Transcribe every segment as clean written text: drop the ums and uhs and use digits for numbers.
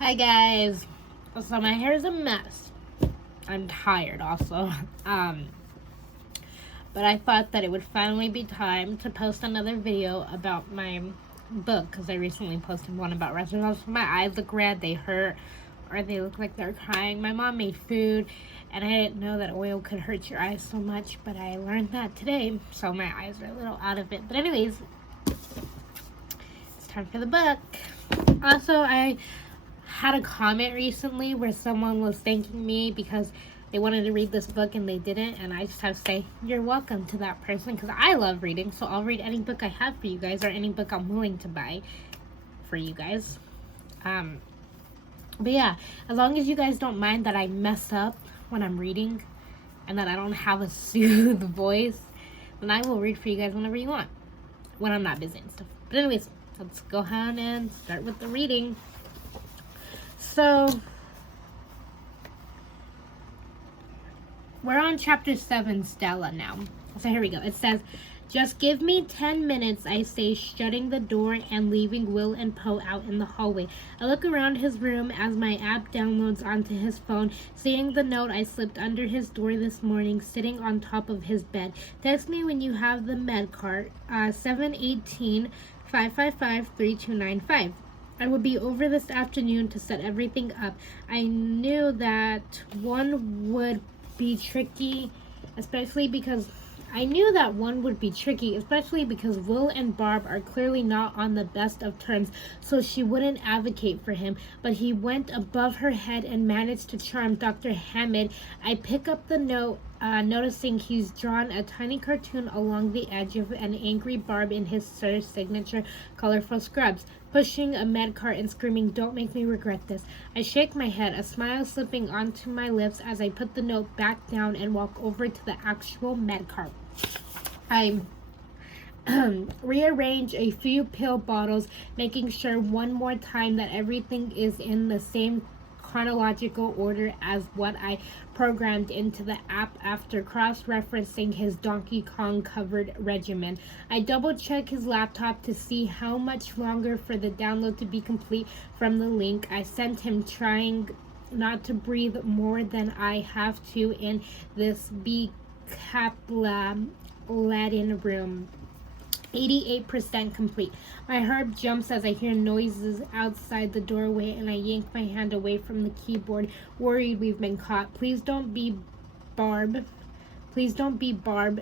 Hi guys. So my hair is a mess. I'm tired also. Um but I thought that it would finally be time to post another video about my book because I recently posted one about restaurants. My eyes look red, they hurt, or they look like they're crying. My mom made food and I didn't know that oil could hurt your eyes so much, but I learned that today, so my eyes are a little out of it. But anyways, it's time for the book. Also, I had a comment recently where someone was thanking me because they wanted to read this book and they didn't, and I just have to say you're welcome to that person because I love reading, so I'll read any book I have for you guys or any book I'm willing to buy for you guys. But yeah, as long as you guys don't mind that I mess up when I'm reading and that I don't have a soothed voice, then I will read for you guys whenever you want when I'm not busy and stuff. But anyways, let's go ahead and start with the reading. So, we're on chapter 7, Stella, now. So here we go. It says, just give me 10 minutes, I say, shutting the door and leaving Will and Poe out in the hallway. I look around his room as my app downloads onto his phone, seeing the note I slipped under his door this morning, sitting on top of his bed. Text me when you have the med card, 718-555-3295. I will be over this afternoon to set everything up. I knew that one would be tricky, especially because Will and Barb are clearly not on the best of terms, so she wouldn't advocate for him. But he went above her head and managed to charm Dr. Hammond. I pick up the note, noticing he's drawn a tiny cartoon along the edge of an angry Barb in his sir's signature colorful scrubs, pushing a med cart and screaming, "Don't make me regret this." I shake my head, a smile slipping onto my lips as I put the note back down and walk over to the actual med cart. I rearrange a few pill bottles, making sure one more time that everything is in the same chronological order as what I programmed into the app after cross-referencing his Donkey Kong covered regimen. I double-check his laptop to see how much longer for the download to be complete from the link I sent him, trying not to breathe more than I have to in this Latin room. 88% complete. My heart jumps as I hear noises outside the doorway and I yank my hand away from the keyboard, worried we've been caught. Please don't be Barb.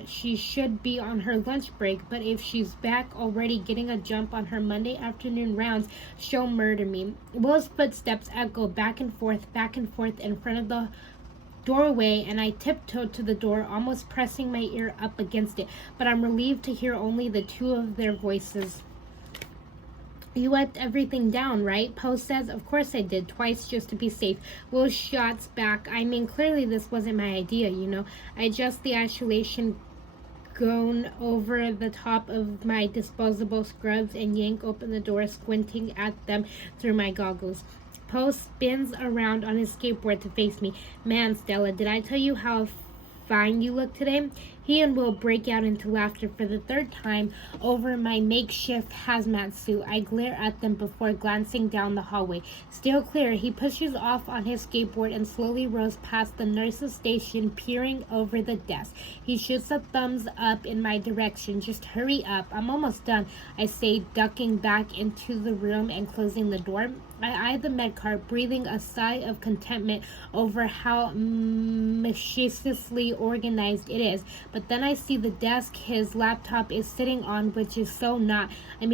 She should be on her lunch break, but if she's back already getting a jump on her Monday afternoon rounds, she'll murder me. Will's footsteps echo back and forth in front of the doorway, and I tiptoed to the door, almost pressing my ear up against it, but I'm relieved to hear only the two of their voices. You wiped everything down, right? Poe says. Of course I did, twice just to be safe. Will shots back. I mean, clearly this wasn't my idea, you know. I adjust the isolation gone over the top of my disposable scrubs and yank open the door, squinting at them through my goggles. Poe spins around on his skateboard to face me. Man, Stella, did I tell you how fine you look today? He and Will break out into laughter for the third time over my makeshift hazmat suit. I glare at them before glancing down the hallway. Still clear, he pushes off on his skateboard and slowly rows past the nurse's station, peering over the desk. He shoots a thumbs up in my direction. Just hurry up. I'm almost done, I say, ducking back into the room and closing the door. I eye the med cart, breathing a sigh of contentment over how maliciously organized it is. But then I see the desk his laptop is sitting on, which is so not. I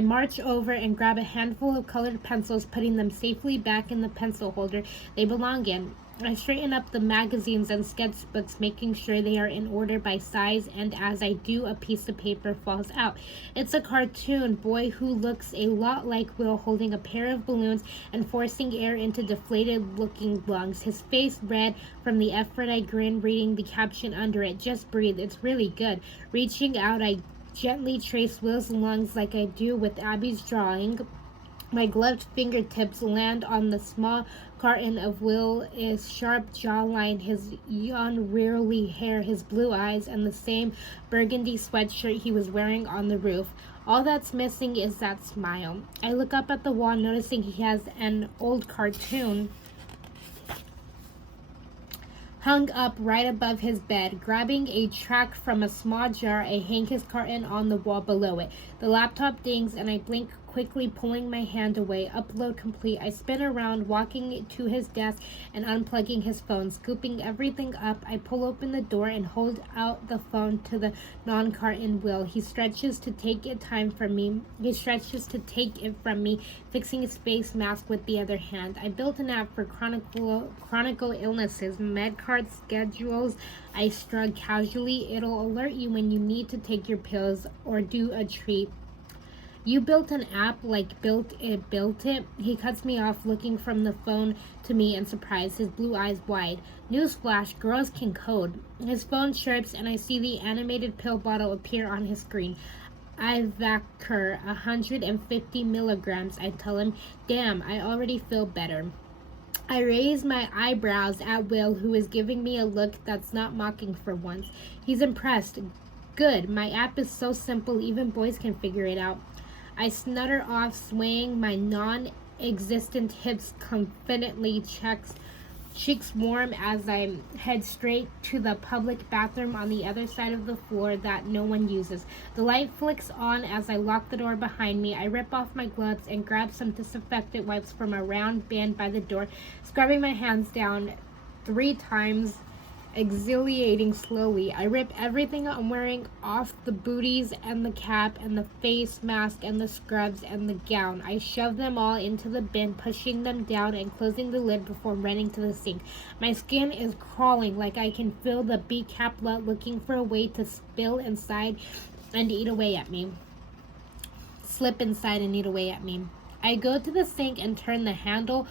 march over and grab a handful of colored pencils, putting them safely back in the pencil holder they belong in. I straighten up the magazines and sketchbooks, making sure they are in order by size, and as I do, a piece of paper falls out. It's a cartoon boy who looks a lot like Will, holding a pair of balloons and forcing air into deflated-looking lungs. His face red from the effort. I grin, reading the caption under it. Just breathe. It's really good. Reaching out, I gently trace Will's lungs like I do with Abby's drawing. My gloved fingertips land on the small carton of Will's sharp jawline, his unruly hair, his blue eyes, and the same burgundy sweatshirt he was wearing on the roof. All that's missing is that smile. I look up at the wall, noticing he has an old cartoon hung up right above his bed. Grabbing a track from a small jar, I hang his carton on the wall below it. The laptop dings and I blink, quickly pulling my hand away. Upload complete. I spin around, walking to his desk and unplugging his phone. Scooping everything up, I pull open the door and hold out the phone to the non-carton Will. He stretches to take it from me, fixing his face mask with the other hand. I built an app for chronic illnesses, med card schedules. I shrug casually. It'll alert you when you need to take your pills or do a treat. You built an app like built it. He cuts me off, looking from the phone to me in surprise, his blue eyes wide. Newsflash, girls can code. His phone chirps and I see the animated pill bottle appear on his screen. Ivacur, 150 milligrams, I tell him. Damn, I already feel better. I raise my eyebrows at Will, who is giving me a look that's not mocking for once. He's impressed. Good, my app is so simple, even boys can figure it out. I snutter off, swaying my non-existent hips confidently, cheeks warm as I head straight to the public bathroom on the other side of the floor that no one uses. The light flicks on as I lock the door behind me. I rip off my gloves and grab some disinfectant wipes from a round bin by the door, scrubbing my hands down 3 times, exfoliating slowly. I rip everything I'm wearing off, the booties and the cap and the face mask and the scrubs and the gown. I shove them all into the bin, pushing them down and closing the lid before running to the sink. My skin is crawling like I can feel the bee caplet looking for a way to spill inside and eat away at me. Slip inside and eat away at me. I go to the sink and turn the handle,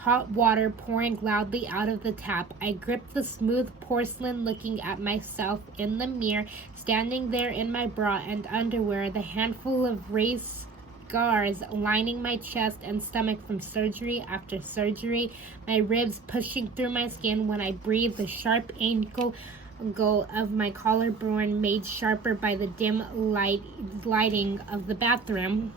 hot water pouring loudly out of the tap. I grip the smooth porcelain, looking at myself in the mirror, standing there in my bra and underwear, the handful of raised scars lining my chest and stomach from surgery after surgery, my ribs pushing through my skin when I breathe, the sharp angle of my collarbone made sharper by the dim lighting of the bathroom.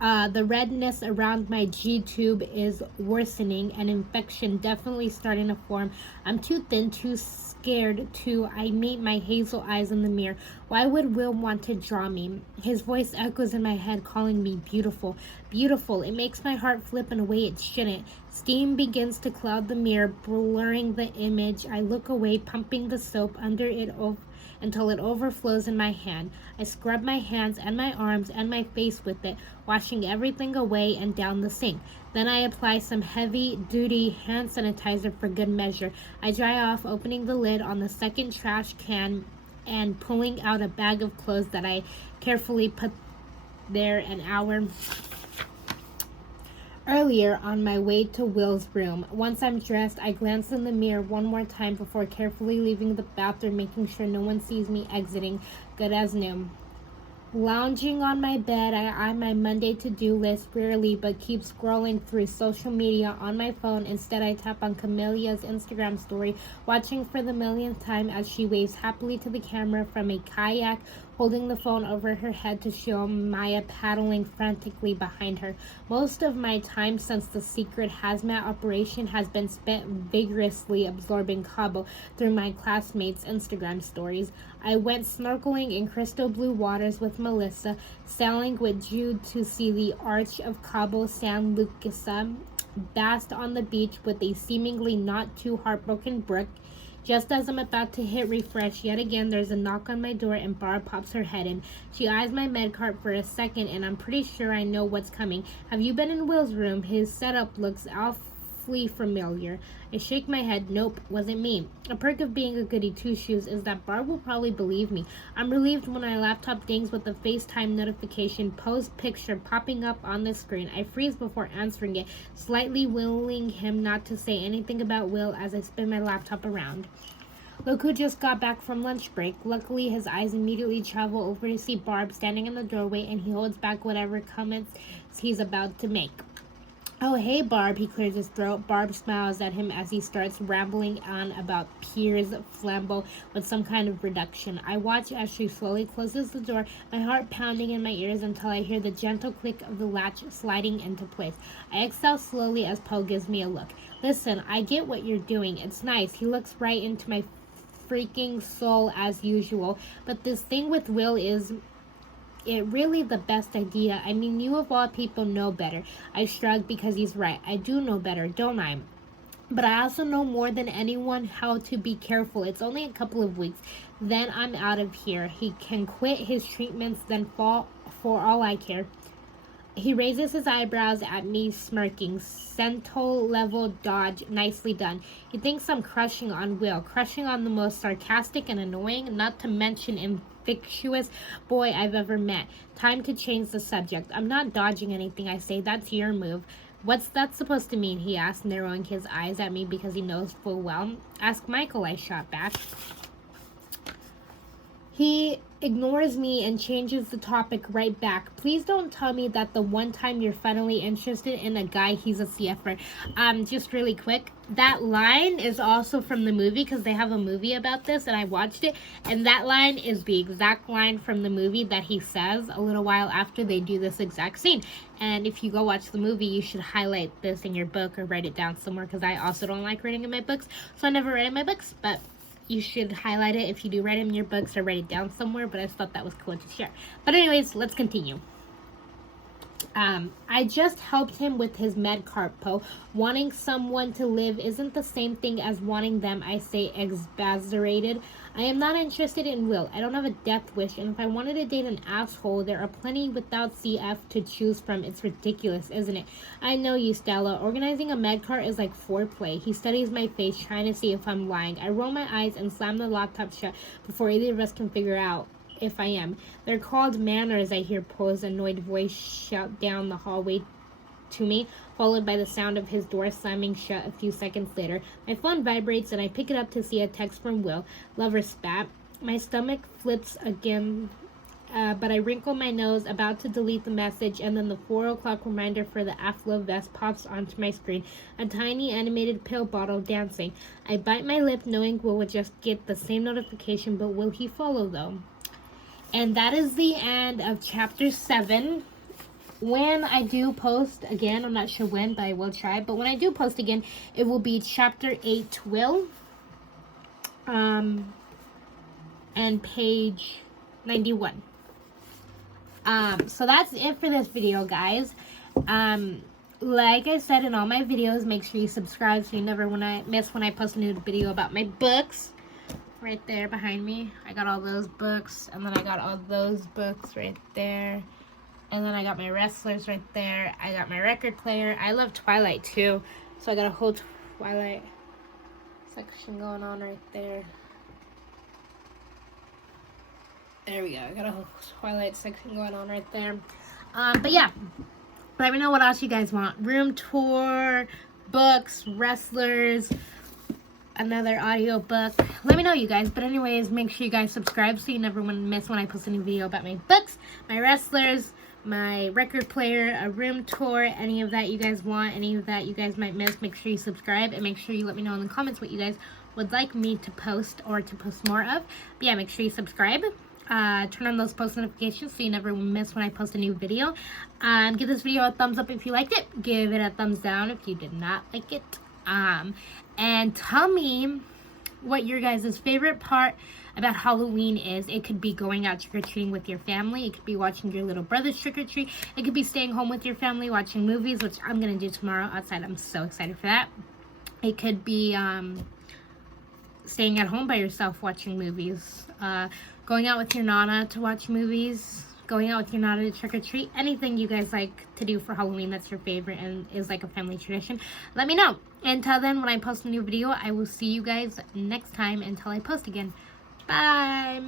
The redness around my G-tube is worsening, an infection definitely starting to form. I'm too thin, too scared to. I meet my hazel eyes in the mirror. Why would Will want to draw me? His voice echoes in my head, calling me beautiful. Beautiful. It makes my heart flip in a way it shouldn't. Steam begins to cloud the mirror, blurring the image. I look away, pumping the soap under it until it overflows in my hand. I scrub my hands and my arms and my face with it, washing everything away and down the sink. Then I apply some heavy-duty hand sanitizer for good measure. I dry off, opening the lid on the second trash can and pulling out a bag of clothes that I carefully put there an hour earlier on my way to Will's room. Once I'm dressed, I glance in the mirror one more time before carefully leaving the bathroom, making sure no one sees me exiting, good as new. Lounging on my bed, I eye my Monday to-do list, rarely but keep scrolling through social media on my phone. Instead, I tap on Camelia's Instagram story, watching for the millionth time as she waves happily to the camera from a kayak, holding the phone over her head to show Maya paddling frantically behind her. Most of my time since the secret hazmat operation has been spent vigorously absorbing Cabo through my classmates' Instagram stories. I went snorkeling in crystal blue waters with Melissa, sailing with Jude to see the arch of Cabo San Lucas, basked on the beach with a seemingly not too heartbroken Brooke. Just as I'm about to hit refresh, yet again there's a knock on my door and Barb pops her head in. She eyes my med cart for a second and I'm pretty sure I know what's coming. Have you been in Will's room? His setup looks awfully familiar. I shake my head. Nope, wasn't me. A perk of being a goody two-shoes is that Barb will probably believe me. I'm relieved when my laptop dings with a FaceTime notification post picture popping up on the screen. I freeze before answering it, slightly willing him not to say anything about Will as I spin my laptop around. Look who just got back from lunch break. Luckily, his eyes immediately travel over to see Barb standing in the doorway and he holds back whatever comments he's about to make. Oh, hey, Barb. He clears his throat. Barb smiles at him as he starts rambling on about Pierre's flambeau with some kind of reduction. I watch as she slowly closes the door, my heart pounding in my ears until I hear the gentle click of the latch sliding into place. I exhale slowly as Poe gives me a look. Listen, I get what you're doing. It's nice. He looks right into my freaking soul as usual. But this thing with Will is it really the best idea? I mean, you of all people know better. I shrugged because he's right. I do know better, don't I? But I also know more than anyone how to be careful. It's only a couple of weeks. Then I'm out of here. He can quit his treatments, then fall for all I care. He raises his eyebrows at me, smirking. Sentinel level dodge, nicely done. He thinks I'm crushing on Will, crushing on the most sarcastic and annoying, not to mention infectious boy I've ever met. Time to change the subject. I'm not dodging anything I say. That's your move. What's that supposed to mean? He asked, narrowing his eyes at me because he knows full well. Ask Michael, I shot back. He ignores me and changes the topic right back. Please don't tell me that the one time you're finally interested in a guy, he's a CFer. Just really quick, that line is also from the movie because they have a movie about this and I watched it. And that line is the exact line from the movie that he says a little while after they do this exact scene. And if you go watch the movie, you should highlight this in your book or write it down somewhere because I also don't like writing in my books. So I never write in my books, but you should highlight it if you do write it in your books or write it down somewhere, but I just thought that was cool to share. But anyways, let's continue. I just helped him with his med cart, Poe. Wanting someone to live isn't the same thing as wanting them, I say, exasperated. I am not interested in Will. I don't have a death wish, and if I wanted to date an asshole, there are plenty without CF to choose from. It's ridiculous, isn't it? I know you, Stella. Organizing a med cart is like foreplay. He studies my face, trying to see if I'm lying. I roll my eyes and slam the laptop shut before either of us can figure out if I am. They're called manners, I hear Poe's annoyed voice shout down the hallway to me, followed by the sound of his door slamming shut a few seconds later. My phone vibrates and I pick it up to see a text from Will. Lover spat. My stomach flips again, but I wrinkle my nose, about to delete the message, and then the 4 o'clock reminder for the Aflo vest pops onto my screen. A tiny animated pill bottle dancing. I bite my lip knowing Will would just get the same notification, but will he follow though? And that is the end of chapter 7. When I do post again, I'm not sure when, but I will try. But when I do post again, it will be chapter 8 Will. And page 91. So that's it for this video, guys. Like I said in all my videos, make sure you subscribe so you never miss when I post a new video about my books. Right there behind me, I got all those books, and then I got all those books right there, and then I got my wrestlers right there. I got my record player. I love Twilight too, so I got a whole Twilight section going on right there. There we go. I got a whole Twilight section going on right there. But yeah, let me know what else you guys want. Room tour, books, wrestlers, another audio book. Let me know, you guys. But anyways, make sure you guys subscribe so you never miss when I post a new video about my books, my wrestlers, my record player, a room tour, any of that you guys want, any of that you guys might miss. Make sure you subscribe and make sure you let me know in the comments what you guys would like me to post or to post more of. But yeah, make sure you subscribe. Turn on those post notifications so you never miss when I post a new video. Give this video a thumbs up if you liked it. Give it a thumbs down if you did not like it. And tell me what your guys' favorite part about Halloween is. It could be going out trick-or-treating with your family. It could be watching your little brother's trick-or-treat. It could be staying home with your family, watching movies, which I'm going to do tomorrow outside. I'm so excited for that. It could be staying at home by yourself watching movies. Going out with your Nana to watch movies. Going out with your Nana to trick-or-treat. Anything you guys like to do for Halloween that's your favorite and is like a family tradition, let me know. Until then, when I post a new video, I will see you guys next time until I post again. Bye!